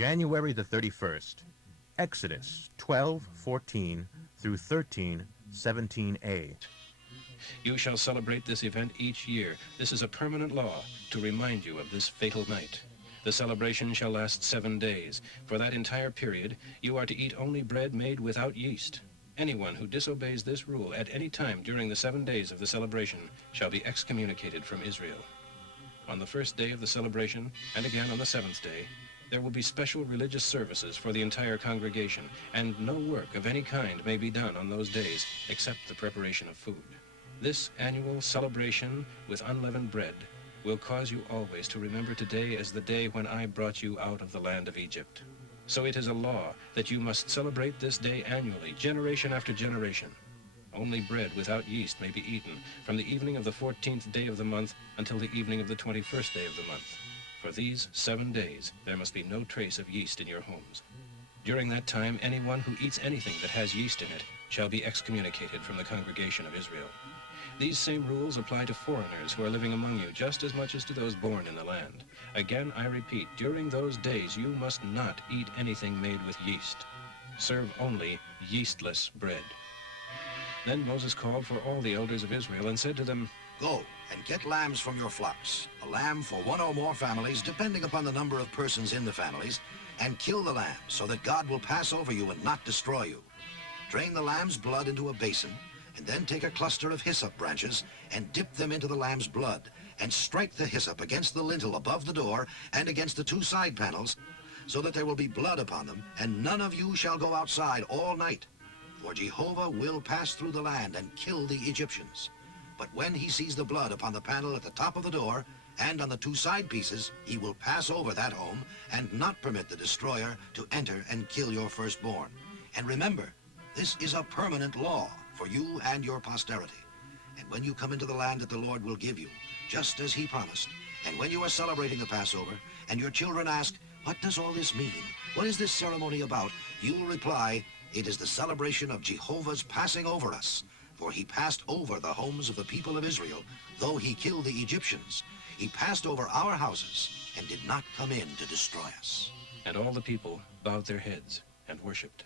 January the 31st, Exodus 12:14 through 13:17a. You shall celebrate this event each year. This is a permanent law to remind you of this fatal night. The celebration shall last 7 days. For that entire period, you are to eat only bread made without yeast. Anyone who disobeys this rule at any time during the 7 days of the celebration shall be excommunicated from Israel. On the first day of the celebration, and again on the 7th day, there will be special religious services for the entire congregation, and no work of any kind may be done on those days except the preparation of food. This annual celebration with unleavened bread will cause you always to remember today as the day when I brought you out of the land of Egypt. So it is a law that you must celebrate this day annually, generation after generation. Only bread without yeast may be eaten from the evening of the 14th day of the month until the evening of the 21st day of the month. For these 7 days, there must be no trace of yeast in your homes. During that time, anyone who eats anything that has yeast in it shall be excommunicated from the congregation of Israel. These same rules apply to foreigners who are living among you just as much as to those born in the land. Again, I repeat, during those days you must not eat anything made with yeast. Serve only yeastless bread. Then Moses called for all the elders of Israel and said to them, Go and get lambs from your flocks, a lamb for one or more families, depending upon the number of persons in the families, and kill the lamb so that God will pass over you and not destroy you. Drain the lamb's blood into a basin, and then take a cluster of hyssop branches and dip them into the lamb's blood, and strike the hyssop against the lintel above the door and against the 2 side panels, so that there will be blood upon them, and none of you shall go outside all night. For Jehovah will pass through the land and kill the Egyptians. But when he sees the blood upon the panel at the top of the door and on the 2 side pieces, he will pass over that home and not permit the destroyer to enter and kill your firstborn. And remember, this is a permanent law for you and your posterity. And when you come into the land that the Lord will give you, just as he promised, and when you are celebrating the Passover, and your children ask, what does all this mean? What is this ceremony about? You will reply, it is the celebration of Jehovah's passing over us. For he passed over the homes of the people of Israel, though he killed the Egyptians. He passed over our houses and did not come in to destroy us. And all the people bowed their heads and worshipped.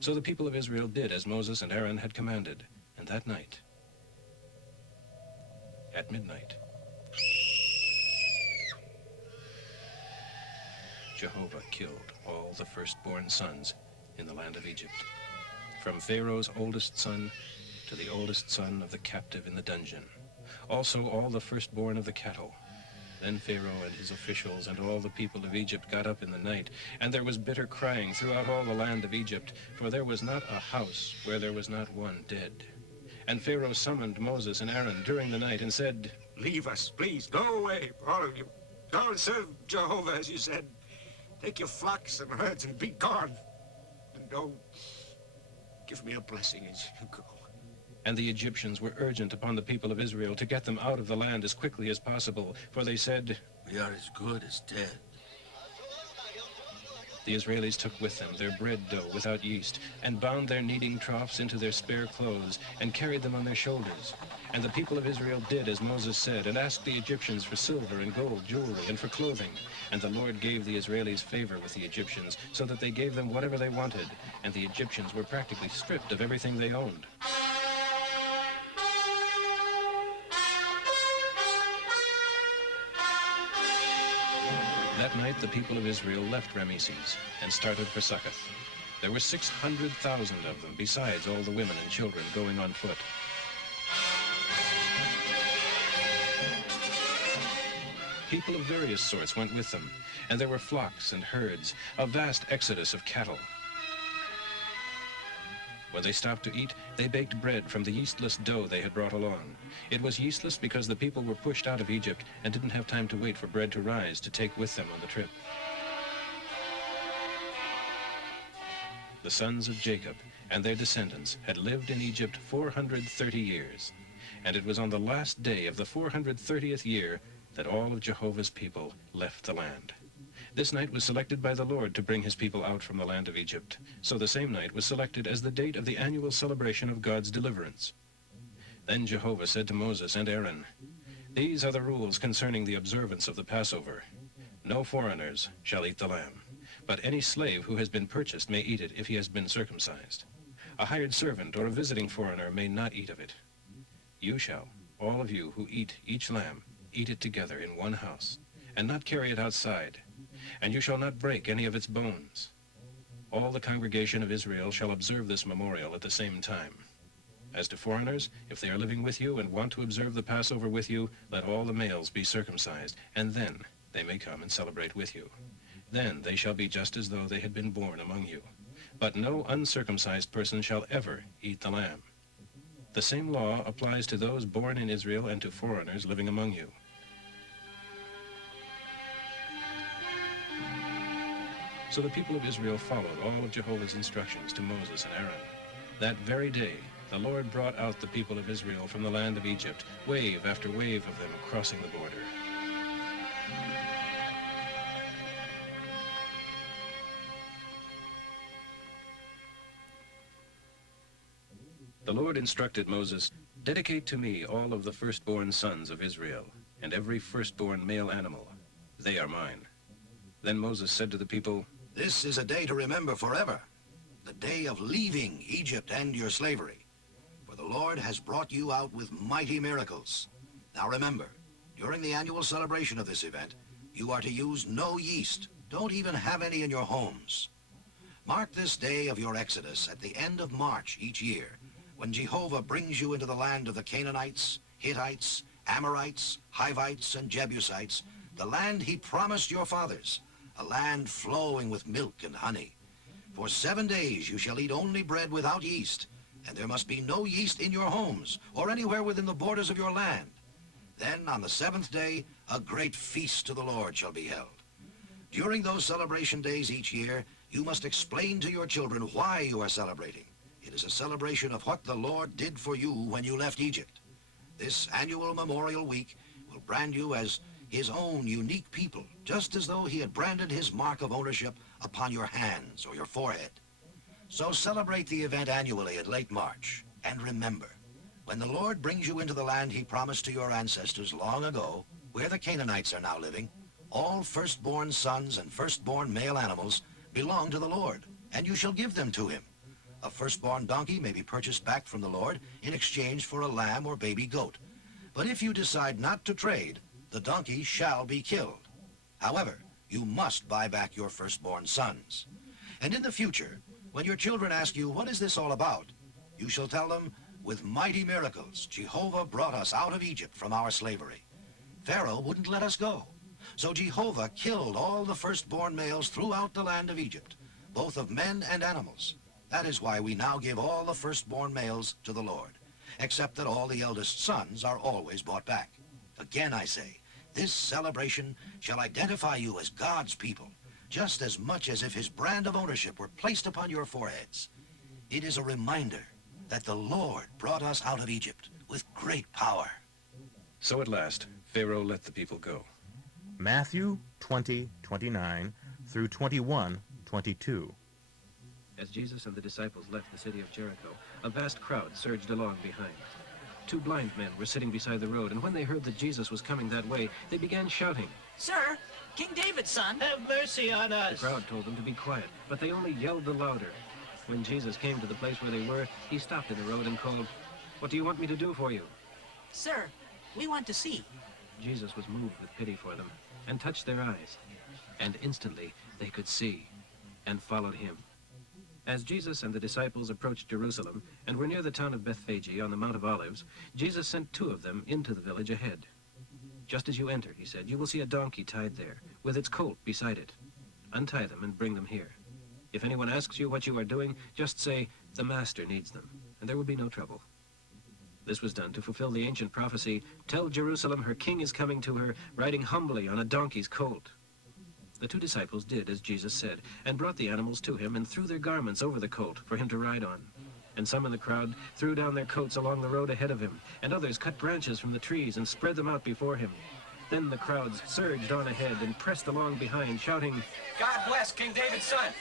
So the people of Israel did as Moses and Aaron had commanded, and that night, at midnight, Jehovah killed all the firstborn sons in the land of Egypt, from Pharaoh's oldest son to the oldest son of the captive in the dungeon, also all the firstborn of the cattle. Then Pharaoh and his officials and all the people of Egypt got up in the night, and there was bitter crying throughout all the land of Egypt, for there was not a house where there was not one dead. And Pharaoh summoned Moses and Aaron during the night and said, Leave us, please. Go away, all of you. Go and serve Jehovah, as you said. Take your flocks and herds and be gone. And don't give me a blessing as you go. And the Egyptians were urgent upon the people of Israel to get them out of the land as quickly as possible, for they said, We are as good as dead. The Israelis took with them their bread dough without yeast, and bound their kneading troughs into their spare clothes, and carried them on their shoulders. And the people of Israel did as Moses said, and asked the Egyptians for silver and gold, jewelry, and for clothing. And the Lord gave the Israelis favor with the Egyptians, so that they gave them whatever they wanted, and the Egyptians were practically stripped of everything they owned. That night the people of Israel left Ramesses and started for Succoth. There were 600,000 of them, besides all the women and children going on foot. People of various sorts went with them, and there were flocks and herds, a vast exodus of cattle. When they stopped to eat, they baked bread from the yeastless dough they had brought along. It was yeastless because the people were pushed out of Egypt and didn't have time to wait for bread to rise to take with them on the trip. The sons of Jacob and their descendants had lived in Egypt 430 years, and it was on the last day of the 430th year that all of Jehovah's people left the land. This night was selected by the Lord to bring his people out from the land of Egypt. So the same night was selected as the date of the annual celebration of God's deliverance. Then Jehovah said to Moses and Aaron, These are the rules concerning the observance of the Passover. No foreigners shall eat the lamb. but any slave who has been purchased may eat it if he has been circumcised. A hired servant or a visiting foreigner may not eat of it. You shall, all of you who eat each lamb, eat it together in one house, and not carry it outside, and you shall not break any of its bones. All the congregation of Israel shall observe this memorial at the same time. As to foreigners, if they are living with you and want to observe the Passover with you, let all the males be circumcised, and then they may come and celebrate with you. Then they shall be just as though they had been born among you. But no uncircumcised person shall ever eat the lamb. The same law applies to those born in Israel and to foreigners living among you. So the people of Israel followed all of Jehovah's instructions to Moses and Aaron. That very day, the Lord brought out the people of Israel from the land of Egypt, wave after wave of them crossing the border. The Lord instructed Moses, "Dedicate to me all of the firstborn sons of Israel, and every firstborn male animal. They are mine." Then Moses said to the people, This is a day to remember forever, the day of leaving Egypt and your slavery. For the Lord has brought you out with mighty miracles. Now remember, during the annual celebration of this event, you are to use no yeast. Don't even have any in your homes. Mark this day of your exodus at the end of March each year, when Jehovah brings you into the land of the Canaanites, Hittites, Amorites, Hivites, and Jebusites, the land he promised your fathers, a land flowing with milk and honey. For 7 days you shall eat only bread without yeast, and there must be no yeast in your homes or anywhere within the borders of your land. Then on the 7th day, a great feast to the Lord shall be held. During those celebration days each year, you must explain to your children why you are celebrating. It is a celebration of what the Lord did for you when you left Egypt. This annual Memorial Week will brand you as his own unique people, just as though he had branded his mark of ownership upon your hands or your forehead. So celebrate the event annually in late March. And remember, when the Lord brings you into the land he promised to your ancestors long ago, where the Canaanites are now living, all firstborn sons and firstborn male animals belong to the Lord, and you shall give them to him. A firstborn donkey may be purchased back from the Lord in exchange for a lamb or baby goat. But if you decide not to trade, the donkey shall be killed. However, you must buy back your firstborn sons. And in the future, when your children ask you, what is this all about? You shall tell them, with mighty miracles, Jehovah brought us out of Egypt from our slavery. Pharaoh wouldn't let us go. So Jehovah killed all the firstborn males throughout the land of Egypt, both of men and animals. That is why we now give all the firstborn males to the Lord, except that all the eldest sons are always bought back. Again I say, this celebration shall identify you as God's people, just as much as if his brand of ownership were placed upon your foreheads. It is a reminder that the Lord brought us out of Egypt with great power. So at last, Pharaoh let the people go. Matthew 20:29 through 21:22. As Jesus and the disciples left the city of Jericho, a vast crowd surged along behind. 2 blind men were sitting beside the road, and when they heard that Jesus was coming that way, they began shouting. Sir, King David's son. Have mercy on The us. crowd told them to be quiet, but they only yelled the louder. When Jesus came to the place where they were, he stopped in the road and called, "What do you want me to do for you?" Sir, we want to see. Jesus was moved with pity for them and touched their eyes, and instantly they could see and followed him. As Jesus and the disciples approached Jerusalem and were near the town of Bethphage on the Mount of Olives, Jesus sent 2 of them into the village ahead. "Just as you enter," he said, "you will see a donkey tied there, with its colt beside it. Untie them and bring them here. If anyone asks you what you are doing, just say, 'The Master needs them,' and there will be no trouble." This was done to fulfill the ancient prophecy, "Tell Jerusalem her king is coming to her, riding humbly on a donkey's colt." The 2 disciples did as Jesus said, and brought the animals to him and threw their garments over the colt for him to ride on. And some in the crowd threw down their coats along the road ahead of him, and others cut branches from the trees and spread them out before him. Then the crowds surged on ahead and pressed along behind, shouting, God bless King David's son.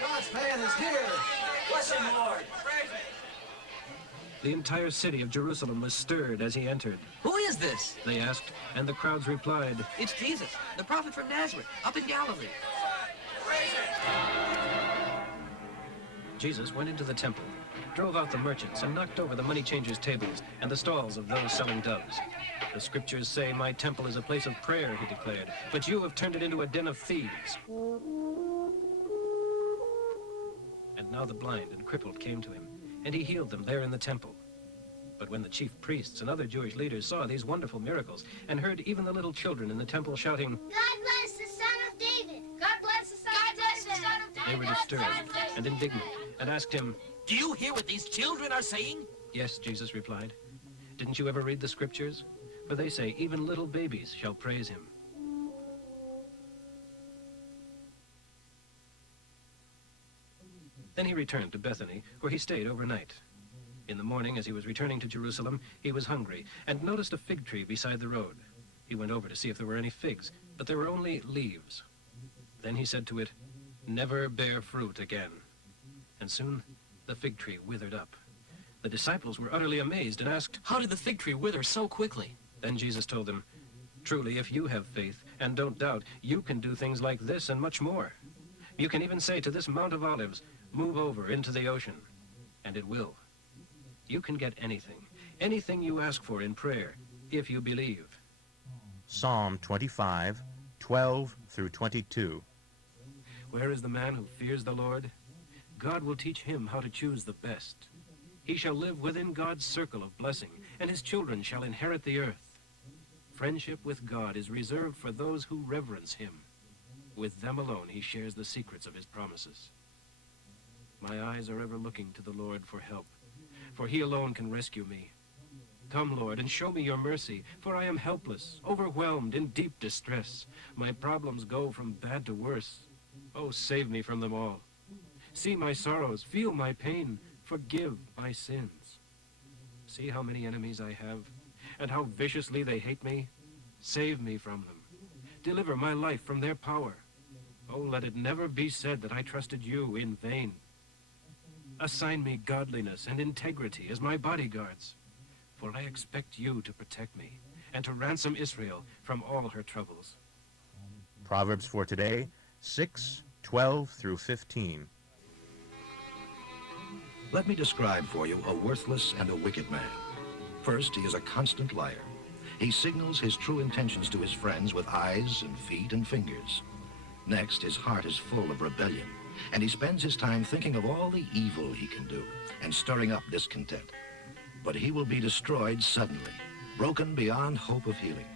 God's man is here. Bless him, Lord. The entire city of Jerusalem was stirred as he entered. Who is this? They asked, and the crowds replied, It's Jesus, the prophet from Nazareth, up in Galilee. Jesus went into the temple, drove out the merchants, and knocked over the money changers' tables and the stalls of those selling doves. The scriptures say, "My temple is a place of prayer," he declared, "but you have turned it into a den of thieves." And now the blind and crippled came to him, and he healed them there in the temple. But when the chief priests and other Jewish leaders saw these wonderful miracles and heard even the little children in the temple shouting, "God bless the Son of David! God bless the Son of David!" they were disturbed and indignant and asked him, Do you hear what these children are saying? "Yes," Jesus replied. "Didn't you ever read the scriptures? For they say, even little babies shall praise him." Then he returned to Bethany, where he stayed overnight. In the morning, as he was returning to Jerusalem, he was hungry and noticed a fig tree beside the road. He went over to see if there were any figs, but there were only leaves. Then he said to it, "Never bear fruit again." And soon the fig tree withered up. The disciples were utterly amazed and asked, How did the fig tree wither so quickly? Then Jesus told them, "Truly, if you have faith and don't doubt, you can do things like this and much more. You can even say to this Mount of Olives, 'Move over into the ocean,' and it will. You can get anything you ask for in prayer, if you believe." Psalm 25, 12 through 22. Where is the man who fears the Lord? God will teach him how to choose the best. He shall live within God's circle of blessing, and his children shall inherit the earth. Friendship with God is reserved for those who reverence him. With them alone he shares the secrets of his promises. My eyes are ever looking to the Lord for help, for he alone can rescue me. Come, Lord, and show me your mercy, for I am helpless, overwhelmed, in deep distress. My problems go from bad to worse. Oh, save me from them all. See my sorrows, feel my pain, forgive my sins. See how many enemies I have, and how viciously they hate me. Save me from them. Deliver my life from their power. Oh, let it never be said that I trusted you in vain. Assign me godliness and integrity as my bodyguards, for I expect you to protect me and to ransom Israel from all her troubles. Proverbs for today, 6, 12 through 15. Let me describe for you a worthless and a wicked man. First, he is a constant liar. He signals his true intentions to his friends with eyes and feet and fingers. Next, his heart is full of rebellion, and he spends his time thinking of all the evil he can do and stirring up discontent. But he will be destroyed suddenly, broken beyond hope of healing.